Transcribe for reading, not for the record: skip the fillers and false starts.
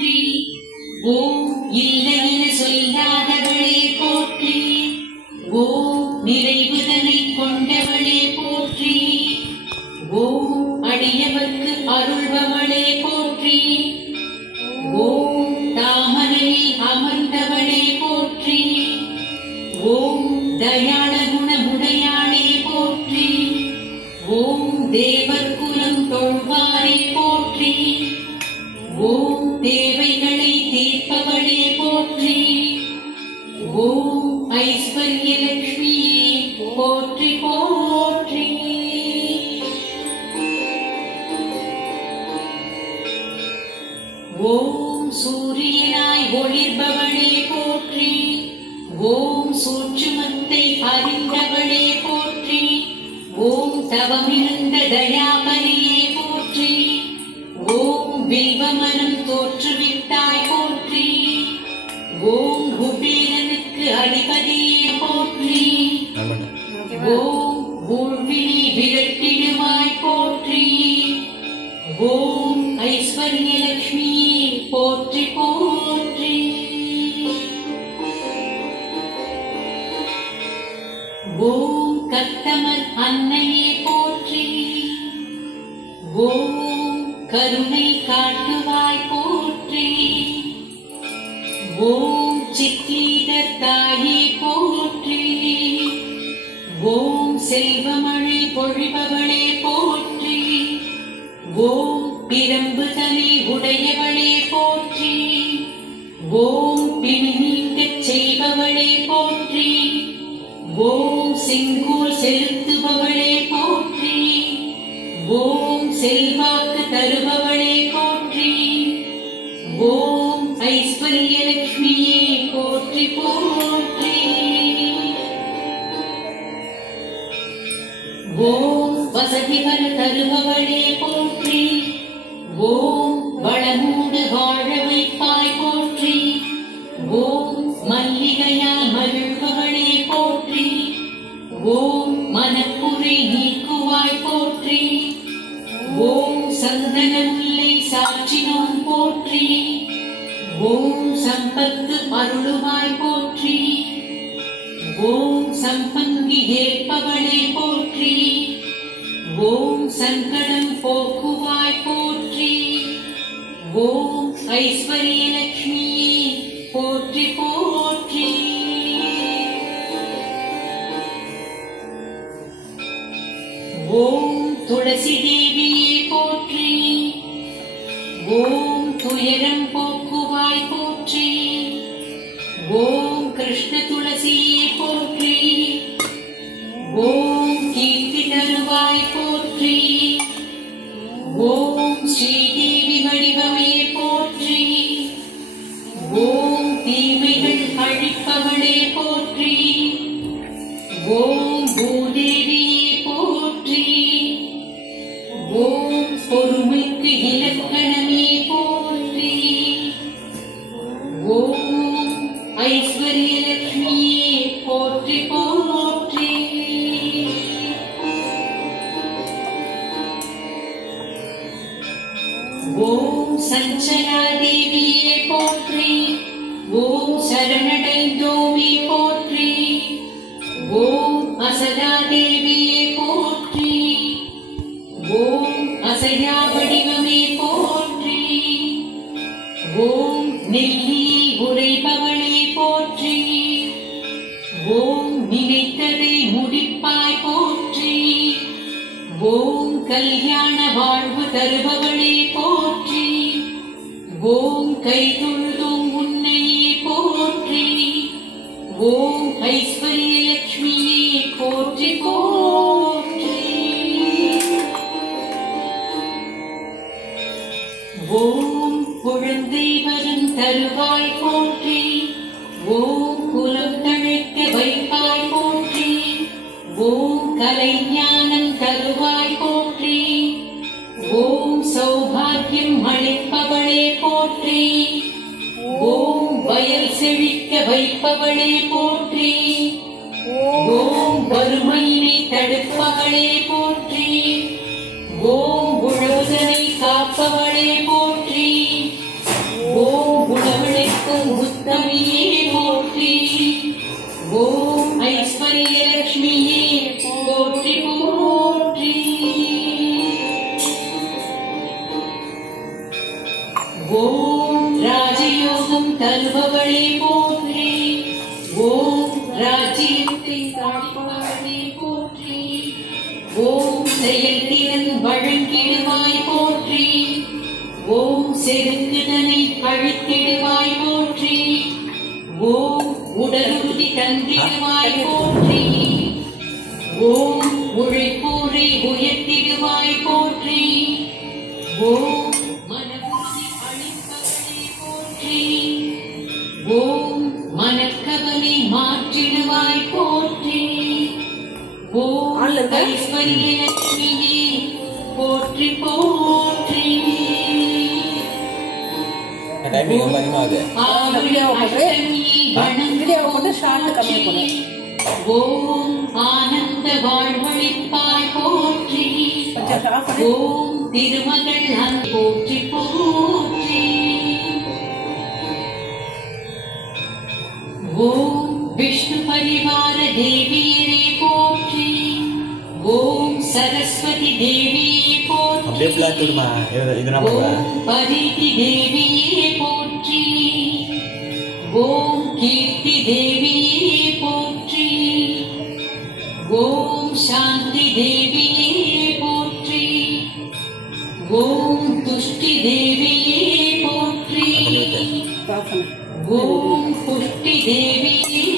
போற்றி. ஓம் இல்லையென சொல்லாதவளே போற்றி. ஓம் நிறைவுதனை கொண்டவளே போற்றி. ஓம் அடியவர்க்கு அருள்பவளே போற்றி. ஓம் தாமரையில் அமர்ந்தவளே போற்றி. ஓம் தயாள குணமுடையாளே போற்றி. ஓம் தேவர் குலம் தொழ்வாரே போற்றி. ஓம் தேவைகளை தீர்ப்பவளே போற்றி. ஓம் ஐஸ்வர்யலட்சுமியே போற்றி போற்றி. ஓம் சூரியனாய் ஒளிர்பவளே போற்றி. ஓம் சூட்சுமத்தை அறிந்தவளே போற்றி. ஓம் தவமிருந்த தயாபரியே போற்றி. ஓம் வில்வமனம் தோற்றுவித்தாய் போற்றி. ஓம் குபேரனுக்கு அதிபதியே போற்றி. ஓம் ஊழ்விழி விரட்டிடுவாய் போற்றி. ஓம் ஐஸ்வர்யலட்சுமியே போற்றி போற்றி. ஓம் கத்தமர் அன்னையே போற்றி. ஓம் கருணை காட்டுவாய் போற்றி. ஓம் சித்லீதர் தாயே போற்றி. ஓம் செல்வமழை பொழிபவளே போற்றி. ஓம் பிரம்பு தனி உடையவளே போற்றி. ஓம் பிணி நீங்கச் செய்பவளே போற்றி. ஓம் செங்கோல் செலுத்துபவளே போற்றி. ஓம் செல்வாக்கு தருபவளே போற்றி. ஓம் ஐஸ்வர்யலட்சுமியே போற்றி போற்றி. ஓம் வசதிகள் தருபவளே போற்றி. ஓம் வளமூடு வாழ வைப்பாய் போற்றி. ஓம் மல்லிகையால் மகிழ்பவளே போற்றி. ஓம் மனக்குறை நீக்குவாய் போற்றி. ஓம் சந்தன முல்லை சாற்றினோம் போற்றி. ஓம் சம்பத்து அருளுவாய் போற்றி. ஓம் சம்பங்கி ஏற்பவளே போற்றி. ஓம் சங்கடம் போக்குவாய் போற்றி. ஓம் ஐஸ்வர்யலட்சுமியே போற்றி போற்றி. ஓம் துளசி தேவியே போற்றி. ஓம் துயரம் போக்குவாய் போற்றி. ஓம் கிருஷ்ண துளசியே போற்றி. ஓம் கீர்த்தி தருவாய் போற்றி. ஓம் ஸ்ரீதேவி வடிவமே போற்றி. ஓம் தீமைகள் அழிப்பவளே போற்றி. ஓம் பூதேவியே போற்றி. ஓம் பொறுமைக்கு இலக்கணமே போற்றி. ஓம் ஐஸ்வர்யலட்சுமியே போற்றி போற்றி. ஓம் சஞ்சலா தேவியே போற்றி. ஓம் சரணடைந்தோமே போற்றி. ஓம் அசதா தேவியே போற்றி. ஓம் அசையா வடிவமே போற்றி. ஓம் நெல்லியில் உரைபவளே போற்றி. ஓம் நினைத்ததை முடிப்பாய் போற்றி. ஓம் கல்யாண வாழ்வு தருபவளே போற்றி. ஓம் கைதொழுதும் உன்னையே போற்றி. ஓம் ஐஸ்வர்யலட்சுமியே போற்றி போற்றி. ஓம் குழந்தை வரும் தருவாய் போற்றி. ஓம் குலம் தழைக்க வைப்பாய் போற்றி. ஓம் கலைஞானம் தருவாய் போற்றி. ஓம் சௌபாகியம் அளிப்பவளே போற்றி. ஓம் வயல் செழிக்க வைப்பவளே போற்றி. ஓம் வறுமையினை தடுப்பவளே போற்றி. ஓம் உழவுதனை காப்பவளே போற்றி. ஓம் ஓம் ராஜயோகம் தருபவளே போற்றி. ஓம் ராஜ்யத்தை காப்பவளே போற்றி. ஓம் செயல்திறன் வழங்கிடுவாய் போற்றி. ஓம் செருக்குதனை அழித்திடுவாய் போற்றி. ஓம் உடலுறுதி தந்திடுவாய் போற்றி. ஓம் உழைப்போரை உயர்த்திடுவாய் போற்றி. ஓம் மனமுறுதி அளிப்பவனே போற்றி. ஓம் மனக்கவலை மாற்றிடுவாய் போற்றி. ஓம் ஐஸ்வர்ய லட்சுமியே போற்றி போற்றி. டைமிங் ரொம்ப அதிகமாகுது. ஓம் ஆனந்த வாழ்வழிப்பாய் போற்றி. ஓம் திருமகள் போற்றி போற்றி. ஓம் விஷ்ணு பரிவார தேவியரே போற்றி. ஓம் சரஸ்வதி தேவியே போற்றி. அப்படியே ஃபுல்லாக தூடுமா இது நம்ம ஓம் பரிதி தேவியே போற்றி. ஓம் கீர்த்தி தேவியே போற்றி. ஓம் சாந்தி தேவியே போற்றி. ஓம் துஷ்டி தேவியே போற்றி. ஓம் புஷ்டி தேவியே